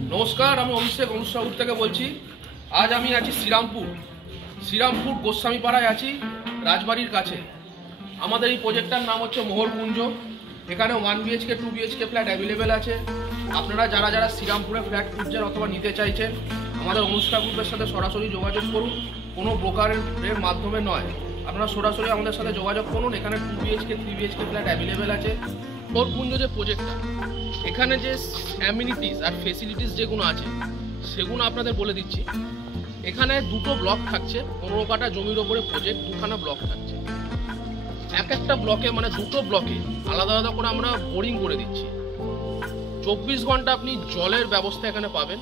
नमस्कार আমি অভিষেক অনুষ্ঠানপুর থেকে বলছি। আজ আমি আছি শ্রীরামপুর গোস্বামীপাড়ায় আছি, রাজবাড়ির কাছে। আমাদের এই প্রজেক্টটার নাম হচ্ছে মোহরকুঞ্জ। এখানে 1 BHK 2 BHK ফ্ল্যাট অ্যাভেলেবেল আছে। আপনারা যারা শ্রীরামপুরে ফ্ল্যাট খুঁজছেন অথবা নিতে চাইছেন, আমাদের অনুষ্ঠান গ্রুপের সাথে সরাসরি যোগাযোগ করুন, কোনো ব্রোকারের মাধ্যমে নয়। আপনারা সরাসরি আমাদের সাথে যোগাযোগ করুন। এখানে 2 BHK 3 BHK ফ্ল্যাট অ্যাভেলেবেল আছে। মোহরকুঞ্জ যে প্রজেক্টটা, এখানে যে অ্যামিনিটিস আর ফেসিলিটিস যেগুলো আছে সেগুলো আপনাদের বলে দিচ্ছি। এখানে দুটো ব্লক থাকছে, 15 কাঠা জমির ওপরে প্রজেক্ট, দুখানা ব্লক থাকছে। এক একটা ব্লকে মানে দুটো ব্লকে আলাদা আলাদা করে আমরা বোরিং করে দিচ্ছি। 24 ঘন্টা আপনি জলের ব্যবস্থা এখানে পাবেন,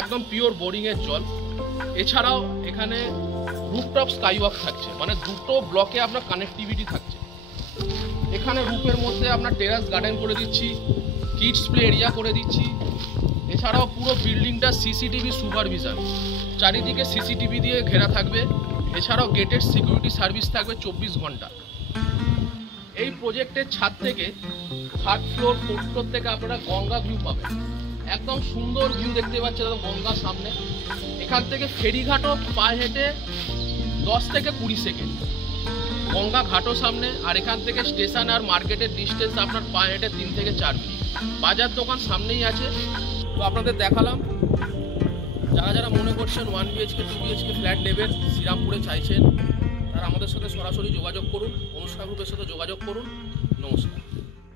একদম পিওর বোরিংয়ের জল। এছাড়াও এখানে রুফটপ স্কাইওয়াক থাকছে, মানে দুটো ব্লকে আপনার কানেক্টিভিটি থাকছে। এখানে রুফের মধ্যে আপনার টেরাস গার্ডেন করে দিচ্ছি, কিডস প্লে এরিয়া করে দিচ্ছি। এছাড়াও পুরো বিল্ডিংটা সিসিটিভি সুপারভিশন, চারিদিকে সিসিটিভি দিয়ে ঘেরা থাকবে। এছাড়াও গেটেড সিকিউরিটি সার্ভিস থাকবে 24 ঘন্টা। এই প্রজেক্টের ছাদ থেকে 3rd ফ্লোর 4th ফ্লোর থেকে আপনারা গঙ্গা ভিউ পাবেন। একদম সুন্দর ভিউ দেখতে পাচ্ছেন, গঙ্গার সামনে। এখান থেকে ফেরিঘাটও পায়ে হেঁটে 10 থেকে 20 সেকেন্ড, গঙ্গা ঘাটও সামনে। আর এখান থেকে স্টেশন আর মার্কেটের ডিস্টেন্স আপনার পায়ে হেঁটে 3 থেকে 4 মিনিট। বাজার দোকান সামনেই আছে। তো আপনাদের দেখালাম। যারা মনে করছেন 1 BHK 2 BHK ফ্ল্যাট নেবেন, শ্রীরামপুরে চাইছেন, তারা আমাদের সাথে সরাসরি যোগাযোগ করুন, অনুষ্ঠান গ্রুপের সাথে যোগাযোগ করুন। নমস্কার।